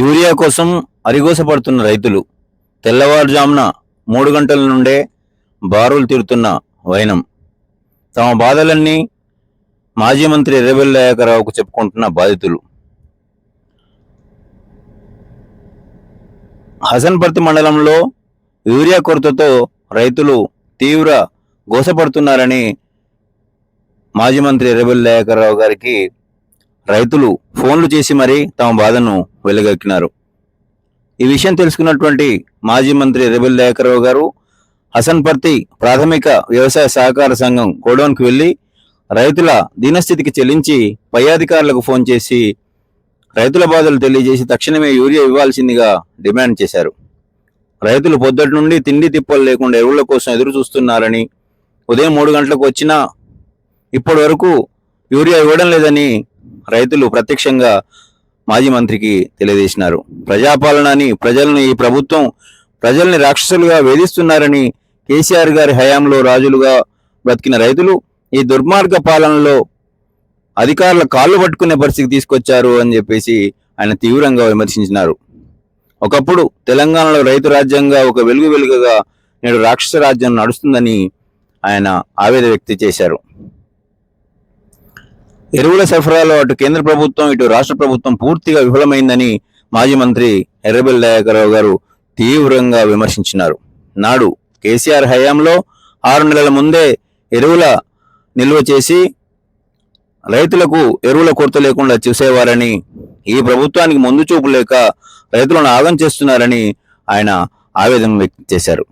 Urea కోసం అరిగోసపడుతున్న రైతులు తెల్లవారుజామున 3 గంటల నుండే బారులు తీరుతున్న వైనం. తమ బాధలన్నీ మాజీ మంత్రి ఎర్రబెల్లి దయాకర్రావుకు చెప్పుకుంటున్న బాధితులు. హసన్పర్తి మండలంలో యూరియా కొరతతో రైతులు తీవ్ర గోసపడుతున్నారని మాజీ మంత్రి ఎర్రబెల్లి దయాకర్రావు గారికి రైతులు ఫోన్లు చేసి మరీ తమ బాధను వెలుగెక్కినారు. ఈ విషయం తెలుసుకున్నటువంటి మాజీ మంత్రి ఎర్రబెల్లి దయాకర్రావు గారు హసన్పర్తి ప్రాథమిక వ్యవసాయ సహకార సంఘం గోడౌన్కు వెళ్లి రైతుల దీనస్థితికి చెల్లించి పై అధికారులకు ఫోన్ చేసి రైతుల బాధలు తెలియజేసి తక్షణమే యూరియా ఇవ్వాల్సిందిగా డిమాండ్ చేశారు. రైతులు పొద్దుటి నుండి తిండి తిప్పలు లేకుండా ఎరువుల కోసం ఎదురు చూస్తున్నారని, ఉదయం 3 గంటలకు వచ్చినా ఇప్పటి వరకు యూరియా ఇవ్వడం లేదని రైతులు ప్రత్యక్షంగా మాజీ మంత్రికి తెలియజేసినారు. ప్రజాపాలన అని ఈ ప్రభుత్వం ప్రజల్ని రాక్షసులుగా వేధిస్తున్నారని, కేసీఆర్ గారి హయాంలో రాజులుగా బ్రతికిన రైతులు ఈ దుర్మార్గ పాలనలో అధికారుల కాళ్ళు పట్టుకునే పరిస్థితికి తీసుకొచ్చారు అని చెప్పేసి ఆయన తీవ్రంగా విమర్శించినారు. ఒకప్పుడు తెలంగాణలో రైతు రాజ్యంగా ఒక వెలుగుగా నేడు రాక్షస రాజ్యం నడుస్తుందని ఆయన ఆవేదన వ్యక్తం చేశారు. ఎరువుల సరఫరాలో అటు కేంద్ర ప్రభుత్వం ఇటు రాష్ట్ర ప్రభుత్వం పూర్తిగా విఫలమైందని మాజీ మంత్రి ఎర్రబెల్లి దయాకర్రావు గారు తీవ్రంగా విమర్శించినారు. నాడు కేసీఆర్ హయాంలో 6 నెలల ముందే ఎరువుల నిల్వ చేసి రైతులకు ఎరువుల కొరత లేకుండా చూసేవారని, ఈ ప్రభుత్వానికి ముందు చూపు లేక రైతులను ఆగం చేస్తున్నారని ఆయన ఆవేదన వ్యక్తం చేశారు.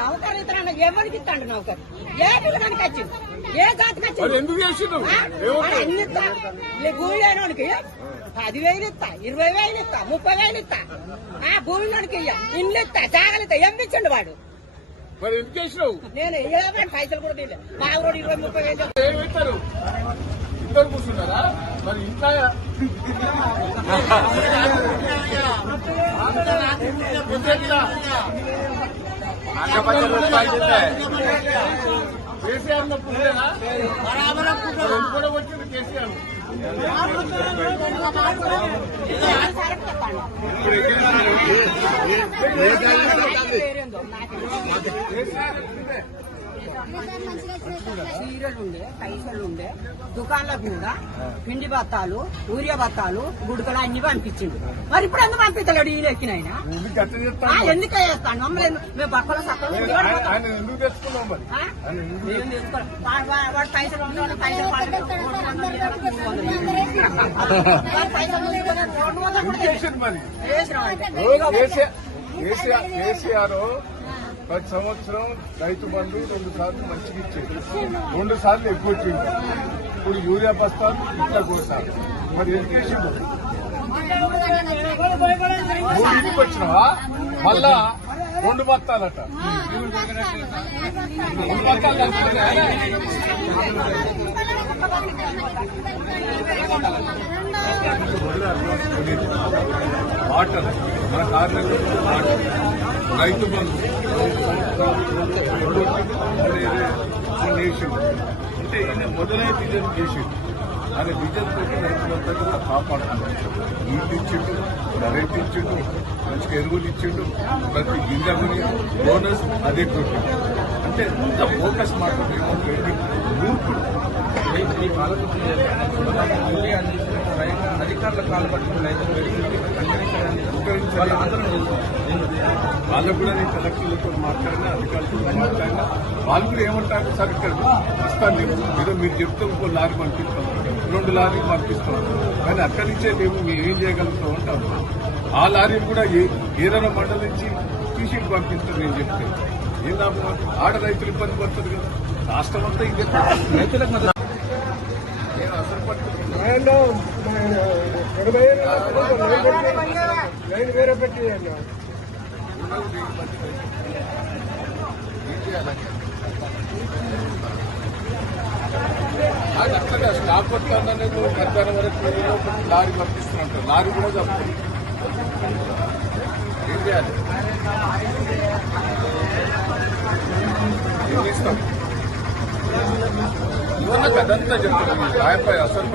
నౌకరు ఎవరికి ఇస్తాడు? నౌకరు ఏ పిల్లగానికి వచ్చింది? ఏ జాతికి వచ్చింది? భూమిలోనికి 10,000 ఇస్తా, 20,000 ఇస్తా, 30,000 ఇస్తా. భూమిలోనికి ఇల్లు ఇస్తా, జాగలు ఇస్తా. ఏం ఇచ్చండి వాడు? నేను ఇవ్వబడి పైసలు కూడా తీయలేదు. మా ఊరు 20,000-30,000 ఇద్దరు కూర్చున్నారా? మరి ఇంట్లో కేసీఆర్ కూడా వచ్చింది. కేసీఆర్ చీరలు ఉండే, పైసలు ఉండే, దుకాణాలకు కూడా పిండి బత్తాలు, ఊరియా బత్తాలు, గుడుకలు అన్ని పంపించిండు. మరి ఇప్పుడు ఎందుకు పంపించలేడు? ఈయన ఎక్కినైనా ఎందుకు వేస్తాను? మేము బక్కలు సక్కలు ఎందుకు తెచ్చుకున్నాం? వాడు పైసలు కేసీఆర్ 10 సంవత్సరం రైతు బంధు 2 సార్లు మంచిగా ఇచ్చేది, 2 సార్లు ఎక్కువ వచ్చింది. ఇప్పుడు యూరియా బస్తాలు ఇట్లా కోసారు. మరి ఎందుకు చేసిండు? ఇంటికి వచ్చినావా? మళ్ళా 2 బస్తాలట. 2 బస్తాలు వాటర్ మన కార్మికులు రైతు బంధు చేసిండు. అంటే ఈయన మొదలైన విజయం చేసిండు. ఆయన విజయంతో రైతులంతా కూడా కాపాడుతున్నాడు. నీళ్ళు ఇచ్చిండు, కరెంట్ ఇచ్చిండు, మంచిగా ఎరువులు ఇచ్చిండు, ప్రతి గింజని బోనస్ అదే కొట్టిండు. అంటే ఇంత ఫోకస్ మాట్లాడేమో మూర్ఖుడు. అధికారుల కాలు పట్టుకుని రైతులు వాళ్ళకు కూడా నేను కలెక్టర్లతో మాట్లాడినా, అధికారులతో మాట్లాడినా, వాళ్ళు కూడా ఏమంటారు, సార్ ఇక్కడ వస్తాను లేవు, ఏదో మీరు చెప్తే ఇంకో లారీ పంపిస్తాం, 2 లారీలు పంపిస్తాం, కానీ అక్కడి నుంచే లేవు, మేము ఏం చేయగలుగుతాం అంటారు. ఆ లారీలు కూడా ఏదైనా మండలం నుంచి తీసి పంపిస్తారు. నేను చెప్తే ఏం లాభం? ఆడ రైతులు ఇబ్బంది పడుతుంది కదా, రాష్ట్రం అంతా ఇదే రైతులకు నేను అసలు పడుతుంది. అది అట్లా స్టాప్ వస్తానని మధ్యాహ్నం వరకు లారీ పంపిస్తున్నట్టు, లారీ కూడా తప్పుతుంది. ఏం చేయాలి? ఏం ఇస్తాం? ఇవన్న కదంతా చెప్తాను. రాయపై అసలు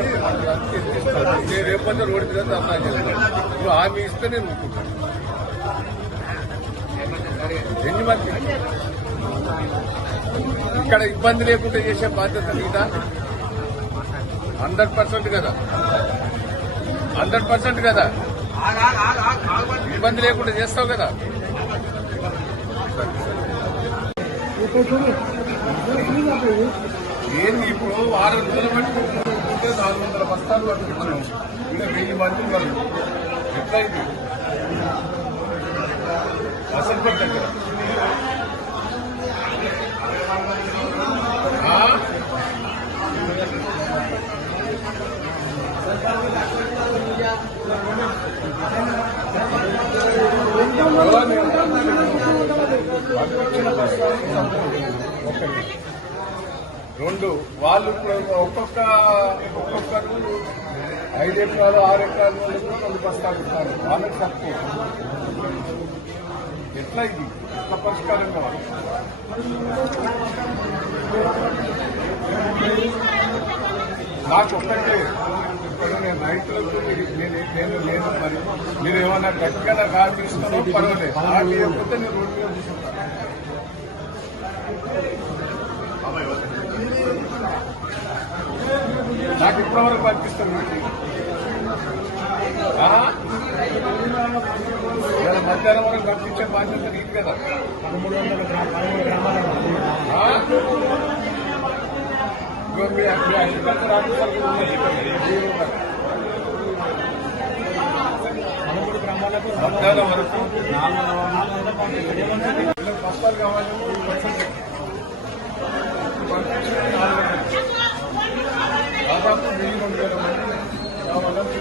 నేను రేపంతా రోడ్డు మీద అన్నా చెప్తాను. నువ్వు హామీ ఇస్తే నేను ఒప్పుకుంటాను. ఎన్ని మంది ఇక్కడ ఇబ్బంది లేకుండా చేసే బాధ్యత మీద 100% కదా, 100% కదా, ఇబ్బంది లేకుండా చేస్తావు కదా. ఏంది ఇప్పుడు 6 రోజులు పట్టుకుంటే 400 బస్తాలు పట్టుకుంటున్నాం, ఇంకా 1000 మంది వాళ్ళు ఎట్లయింది అసలు దగ్గర రెండు వాళ్ళు ఇప్పుడు ఒక్కొక్కరు 5 ఎకరాలు 6 ఎకరాలు 2 బస్తాలు ఇస్తారు. వాళ్ళకి తక్కువ. ఎట్లా ఇది ఎట్లా పరిష్కారం కావాలి? నాకు ఒక్కటే ఇప్పుడు నేను రైతులకు నేను మరి మీరు ఏమన్నా గట్టిగా కార్డు ఇస్తానో పర్వాలేదు, కార్డు లేకపోతే నేను రోడ్డు మీద కూర్చుంటాను. నాకు ఇప్పటివరకు పంపిస్తాను. మధ్యాహ్నం వరకు పంపించే బాధ్యత నీకు కదా. 1300 గ్రామాలు మధ్యాహ్నం వరకు 400 బస్తాలు కావాలి. దాదాపు 1200 మంది కావాలని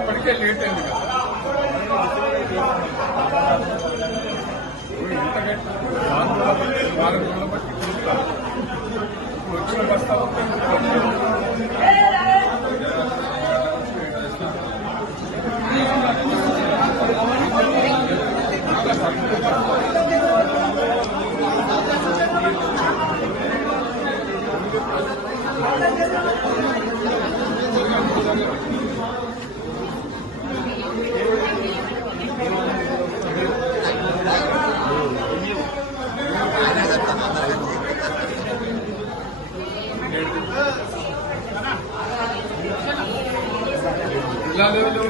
ఇప్పటికే లేట్ అయింది కదా. వారం రోజుల బట్టి చూస్తాను. ఇప్పుడు వచ్చిన బస్తా జిల్లా లెవెల్లో